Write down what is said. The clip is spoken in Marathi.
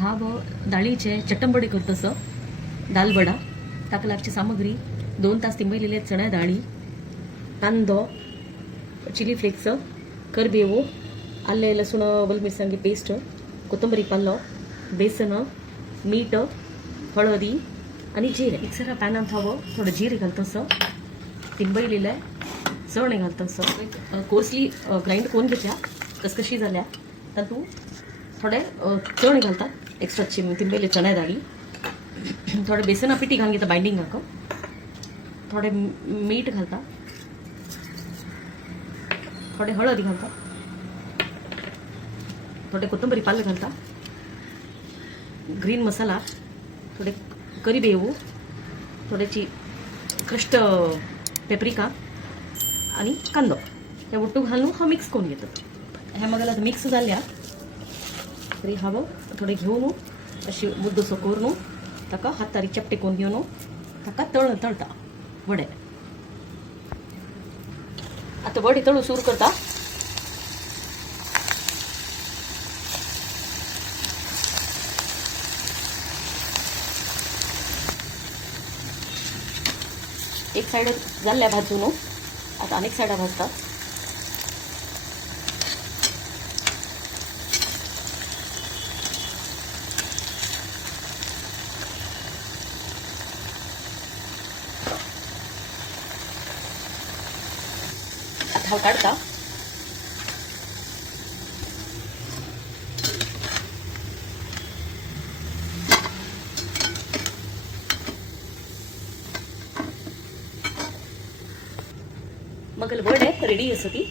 हा व डाळीचे चटंबडे करतसं दाल वडा ताका लागची सामग्री 2 तास तिंबयलेले चण्या डाळी कांदो चिली फ्लेक्स करबेवो आले लसूण मिरसांगी पेस्ट कोथंबरी पल्लो बेसन मीठ हळदी आणि जिरे मिक्सर पॅनात हवं थोडं जिरे घालतसं तिंबयलेलं चणे घालतसं कोर्सली ग्राइंड करून घेतल्या कसकशी झाल्या तातूं थोडे चणे घालतात एक्स्ट्रा तिंबयले चण्या डाळी थोडे बेसना पिठी घालून घेता बाइंडिंग थोडे मीठ घालता थोडे हळदी घालता थोडे कोथंबरी पाल्ले घालता ग्रीन मसाला थोडे करिबेवू थोड्याची क्रश्ड पेपरिका आणि कांदो हे ಒಟ್ಟು घालून हा मिक्स करून घेतो हे मग मिक्स झाल्या तरी हवं थोडे घेऊन अशी मुद्दसो करून ताका हातारी चपटे करून घेऊन ताका तळता वडे आता वडे तळू सुरू करता एक साइड झाल्या भाजून आता अनेक साइडा भाजतात आता काढता मग वडे रेडी असती